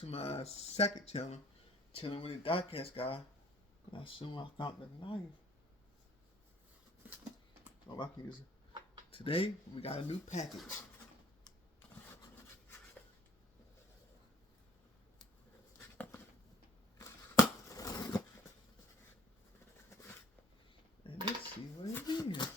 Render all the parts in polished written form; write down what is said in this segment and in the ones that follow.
to my second channel, chilling with the diecast guy. I assume I found the knife. Oh, I can use it. Today we got a new package. And let's see what it is.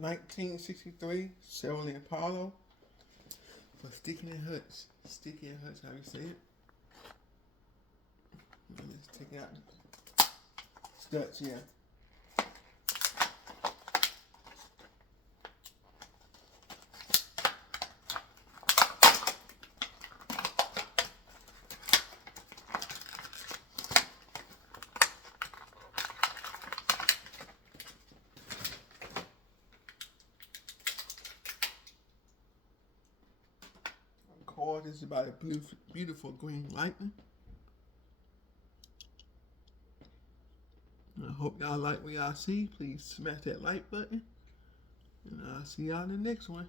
1963 Chevrolet Impala for sticking in huts. Sticky in huts, how you say it. Let's take out the studs here. Cord is about a beautiful green lightning. I hope y'all like what y'all see. Please smash that like button. And I'll see y'all in the next one.